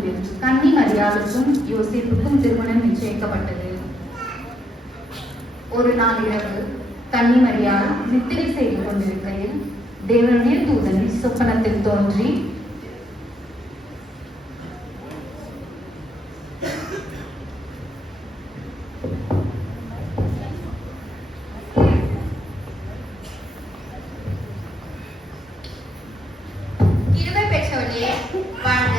ஊரில் கன்னி மரியாளுக்கும் யோசேப்புக்கும் திருமணம் நிச்சயிக்கப்பட்டது. ஒரு நாள் இரவு கன்னி மரியாள் நித்திரை செய்து கொண்டிருக்கையில் தேவனுடைய தூதன் சொப்பனத்தில் தோன்றி, கிருபை பெற்றவளே வாழ்க,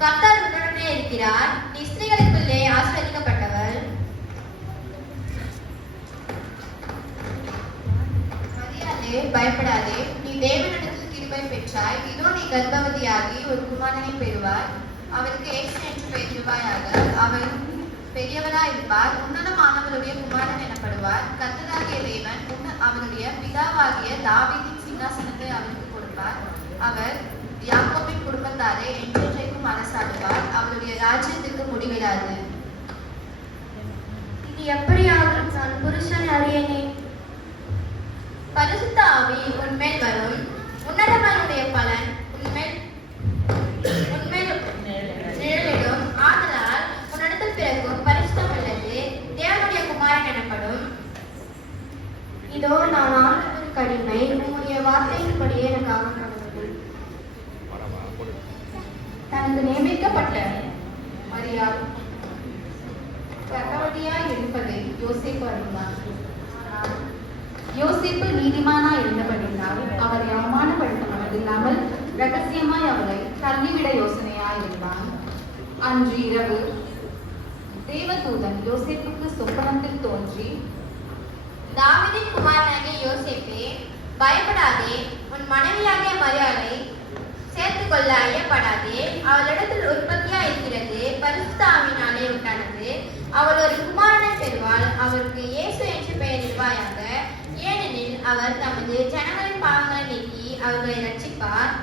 கர்த்தர் உன்னுடனே இருக்கிறார், நீ ஸ்திரீகளுக்குள்ளே ஆசீர்வதிக்கப்பட்டவள். மரியாளே பயப்படாதே, நீ தேவனிடத்தில் கிருபை பெற்றாய். இதோ நீ கர்ப்பவதியாகி ஒரு குமாரனை பெறுவாய். அவருக்கு இயேசு என்று பெயரிடுவாயாக. அவர் பெரியவராய் இருப்பார், உன்னதமானவருடைய குமாரன் எனப்படுவார். கர்த்தராகிய தேவன் அவருடைய பிதாவாகிய தாவீதின் சிங்காசனத்தை அவருக்கு கொடுப்பார். அவர் யாக்கோபின் குடும்பத்தாரை என்றென்றைக்கும் அரசாடுவார். அவருடைய ராஜ்யத்திற்கு முடிவிடாது. இது எப்படியாகும்? நான் புருஷன் அறியேனே. பரிசுத்த ஆவி உன்மேல் வரும், உன்னதமானுடைய பலன் உன்மேல் நிழலிடும். ஆதலால் உன்னிடத்தில் பிறக்கும் பரிசுத்தம் உள்ளது தேவனுடைய குமாரன் எனப்படும். இதோ நான் ஆண்டவருக்கு அடிமை, உம்முடைய வார்த்தையின்படியே எனக்கு ஆகப்படுவது. தனக்கு நியமிக்கப்பட்ட மரியாள் கர்ப்பவதியாய் இருப்பதை யோசேப்பு அறிந்தார். யோசேப்பு நீதிமானாய் இருந்தபடியால் அவரை அவமானப்படுத்த மனதில்லாமல் ரகசியமாய் அவளை தள்ளிவிட யோசனையாய் இருந்தான். அன்று இரவு தேவதூதன் யோசேப்புக்கு சொப்பனத்தில் தோன்றி, தாவீதின் குமாரனாகிய யோசேப்பே, பயப்படாதே, உன் மனைவியாகிய மரியாளை சேர்த்துக் கொள்ள ஐயப்படாதே. அவளிடத்தில் உற்பத்தியா இருக்கிறது பரிசுத்த ஆவியினாலே உண்டானது. அவள் ஒரு குமாரனை பெறுவாள். அவருக்கு இயேசு என்று பெயரிடுவாயாக. ஏனெனில் அவர் தமது ஜனங்களின் பாவங்களை நீக்கி அவர்களை ரட்சிப்பார்.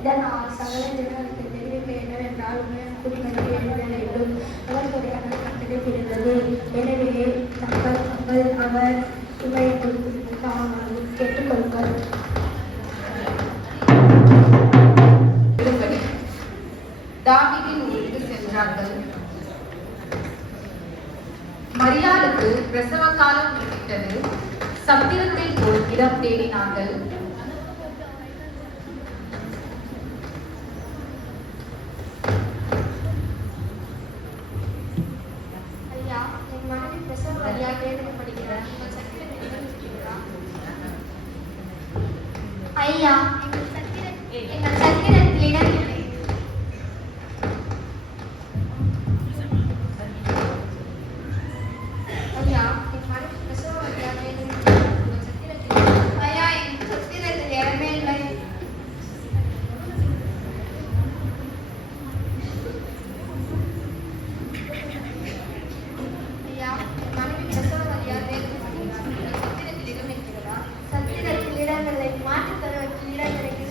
இதனால் சகல ஜனங்களுக்கு தெரிவிக்க என்னவென்றால் உண்மையான எழுத வேண்டும். அவர்களுடைய கட்டளை பிறந்தது. எனவே தங்கள் அவர் சுமையை கேட்டுக்கொள்கள். தாவீதின் ஊருக்கு சென்றார்கள். மரியாளுக்கு பிரசவ காலம் நீடித்தது. சத்திரத்தை போல் இடம் தேடினார்கள். ஐயா, என் மனைவி பிரசவ வழியாக வேதனைப்படுகிறார். உங்கள் சத்திரத்தில் இடம் இருக்கிறதா? ஐயா, எங்கள் சத்திரத்தில் இடம் இல்லை. ஐயா, என் மனைவி பிரசவ வழியாக வேதனைப்படுகிறார். உங்கள் சத்திரத்தில் ஐயா, எங்கள் சத்திரத்தில் இடமே இல்லை. ஐயா, என் மனைவி பிரசவ வழியாக வேதனைப்படுகிறார். உங்கள் சத்திரத்தில் இடம் இருக்கிறதா? சத்திரத்தில் இடங்களை மாற்றுத் தருவதற்கு இடம் கிடைக்கிறது.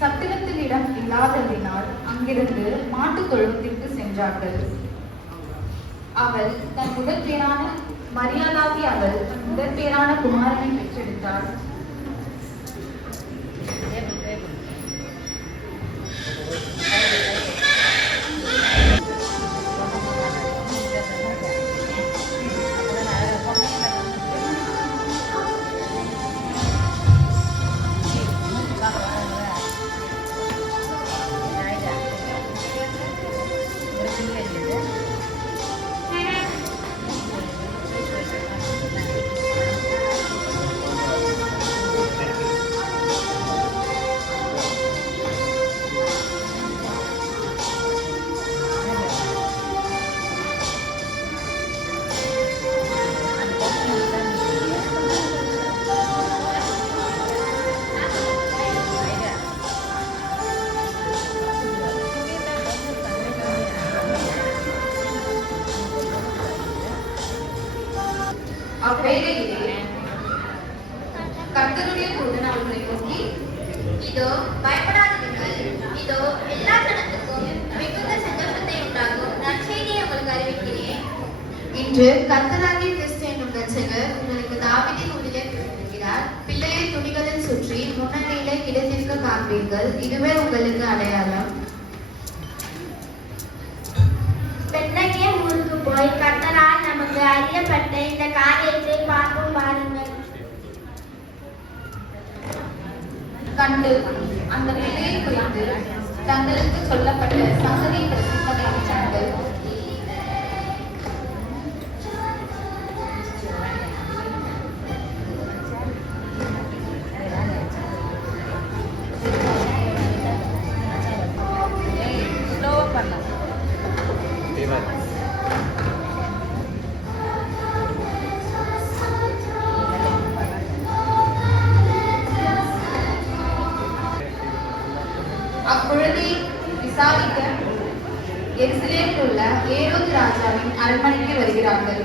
சத்திரத்தில் இடம் இல்லாததினால் அங்கிருந்து மாட்டுத் தொழுவத்திற்கு சென்றார்கள். அவள் தன் முதற் பேரான மரியாளாகி அவள் தன் முதற் பேரான குமாரனை பெற்றெடுத்தாள். அவ்வேளையிலே கர்த்தருடைய தூதன் அவர்களை நோக்கி, இதோ பயப்படாதீர்கள், இதோ எல்லா ஜனத்துக்கும் மிகுந்த சந்தோஷத்தை உண்டாகும் நற்செய்தியை உங்களுக்கு அறிவிக்கிறேன். இன்று கர்த்தராகிய கிறிஸ்து என்னும் இரட்சகர் உங்களுக்கு தாவீதின் ஊரிலே பிறந்திருக்கிறார். பிள்ளையை துணிகளில் சுற்றி முன்னணியிலே கிடந்திருக்க காண்பீர்கள். இதுவே உங்களுக்கு அடையாளம். பெத்லகேம் ஊருக்கு போய் கர்த்தரால் நமக்கு அறியப்பட்ட இந்த காரியத்தை பார்க்கும் பாருங்கள். கண்டு அந்த பிள்ளையை குறித்து தங்களுக்கு சொல்லப்பட்ட சங்கதி பிரசித்தமாக்கினார்கள். அக்குழந்தை விசாரிக்க எருசலேமில் உள்ள ஏரோது ராஜாவின் அரண்மனைக்கு வருகிறார்கள்.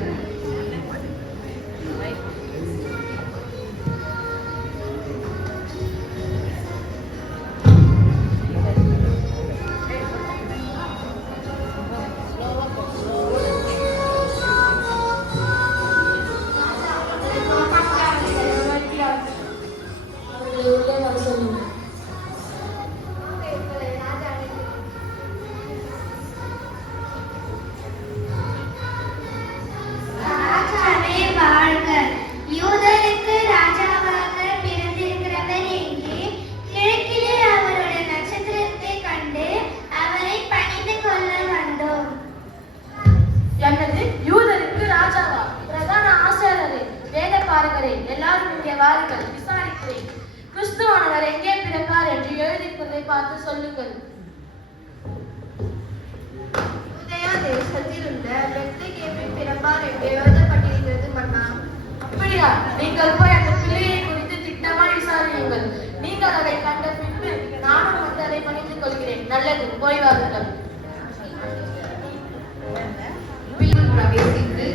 எல்லாரும் இங்கே வாருங்கள், விசாரிக்கிறேன். கிறிஸ்துவானவர் எங்கே பிறப்பார் என்று எழுதிக்கொண்டதை பார்த்து சொல்லுங்கள். யூதேயா தேசத்தில் உள்ள பெத்லகேமில் பிறப்பார் என்று எழுதப்பட்டிருக்கிறது மன்னா. அப்படியா? நீங்கள் போய் அந்த பிள்ளையை குறித்து திட்டமாய் விசாரியுங்கள். நீங்கள் அதை கண்ட பின்பு நானும் வந்து அதை பணிந்து கொள்கிறேன். நல்லது, போய் வாருங்கள். பிரவேசித்து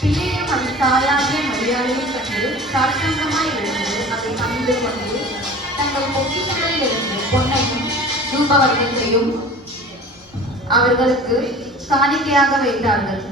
பிள்ளையும் அந்த தாயாகிய மரியாதையும் கண்டு சாட்சாங்கமாய் எழுந்து அதை பணிந்து கொண்டு தங்கள் பொக்கிஷங்களில் இருந்து பொன்னையும் தூபவர்க்கத்தையும் அவர்களுக்கு காணிக்கையாக வைத்தார்கள்.